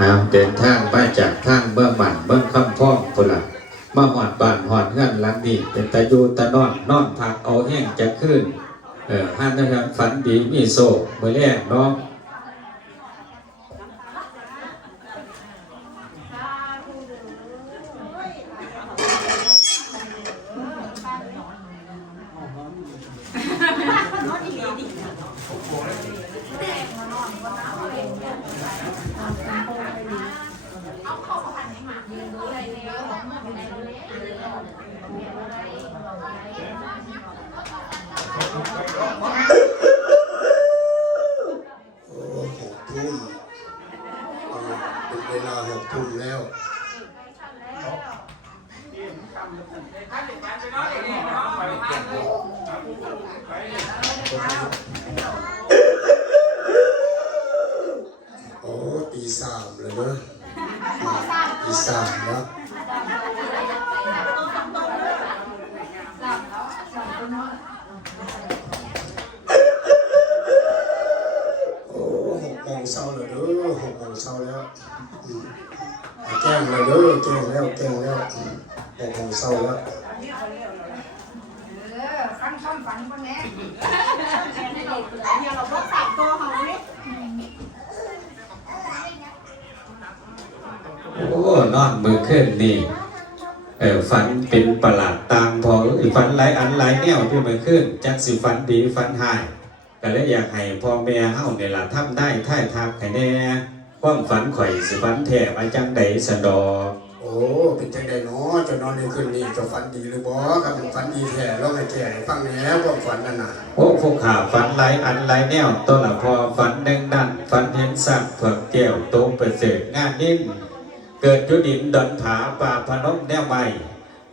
หามเดินทางมาจากทางเมืองหมันเมืองคำพ้องพุ่นละมาหอดบ้านหอดเงื่อนหลังนี้เป็นตะยูตะนอนนอนพักเอาแห้งจะขึ้นเออห้านนะครับฝันดีมีโศกเมื่อแรกนาะโอ้หกทุ่ม เออเป็นเวลาหกทุ่มแล้วโอ้ ตีสามเลยเนอะตีสามแล้วโอ้หกโมงเช้าเลยเด้อหกโมงเช้าแล้วอืมแจ้งเลยเด้อแจ้งแล้วแจ้งแล้วอืมหกโมงเช้าแล้วเออฟังความฝันคนแนี้เนี่ยเราบอกสามตัวเขาเนี่ย โอ้นอนมือขึ้นนี่เออฝันเป็นประหลาดตามพอเออฝันหลายอันหลายแนวที่มือขึ้นจักสิฝันดีฝันหายก็เลยอยากให้พ่อแม่เฮาเนี่ยล่ะทำได้ท่ายทักให้แน่ความฝันข่อยสิฝันแท้มาจังใดสะดอกโอ้เป็นจังไดเนาะจะนอนในคืนนี้จะฝันดีหรือบ่ครับฝันดีแท้ลองให้แก่ให้ฟังแหน่ความฝันนั่นน่ะโอ้พวกข่าฝันหลายอันหลายแนวตัวละพอฝันหนึ่งนั่นฝันเห็นสักเผือกแก้วโตประเสริฐงานนิ่ม เกิดอยุดินดอนผาป่าพนมแนวใหม่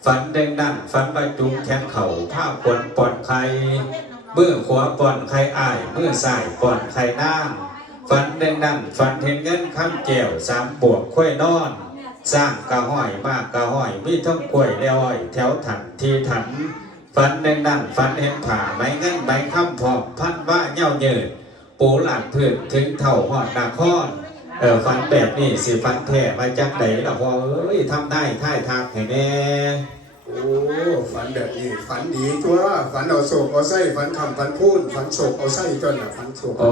ฝันหนึ่งนั่นฝันใบจุงแขนเข่าผ้าปวนปอนไข่มือขวาปอนไข่อายมือซ้ายปอนไข่น้ำฝันหนึ่งนั่นฝันเห็นเงินคำแก้วสามบวกค่อยนอน สร้างกะห้อยมากกะห้อยมีทั้งกล้วยและอ้อย แถวถันทีถันฝันในนั่นฝันเห็นผ่าไม้งั้นใบคำพอกพันว่าเง่าเยินปูหลักพืชถึงเท่าหอดนาคอน เออฝันแบบนี้สิฝันแท้มาจากไหนล่ะพ่อเอ้ยทำได้ท่ายทางให้แน่โอ้ นแบบนี้ ฝันดีตัวฝันเอาโศกเอาไส้ฝันคำฝันคูนฝันโศกเอาไส้จนน่ะฝันโศกโอ้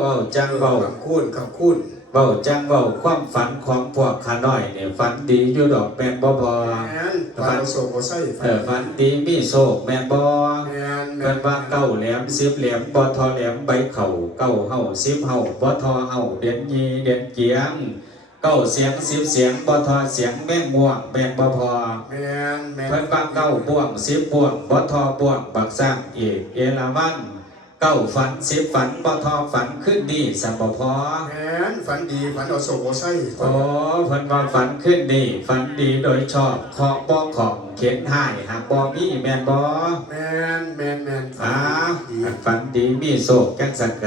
เว้าจังเว้าคำคูนคำคูนเว้าจังเว้าความฝันของพวกขาน้อยเนี่ยฝันดีอยู่ดอกแม่นบ่บ่แมนฝันเอาโศกเอาไส้เออฝันดีมีโชคแม่นบ่แมนแมเกินนว่าเก้าแหลมสิบแหลมบ่ทอแหลมใบเข่าเก้าเฮาสิบเฮาบ่ทอเฮาเด่นยีเด่นเกียง เก้าเสียงสิบเสียงบ่ทอเสียงแม่งม่วงแม่งบ่พอแมนแมนเพิ่นว่าเก้าบ่วงสิบบ่วงบ่ทอบ่วงบักสร้างเอกเอราวันเก้าฝันสิบฝันบ่ทอฝันขึ้นดีสัมบ่พอแมนฝันดีฝันเอาโศกเอาไส้โอ้เพิ่นว่าฝันขึ้นดีฝันดีโดยชอบขอบ่ของเข็นหายหากบ่มีแม่นบ่แมนแมนแมนฝัอ้านวดีฝันดีมีโศกจังสันก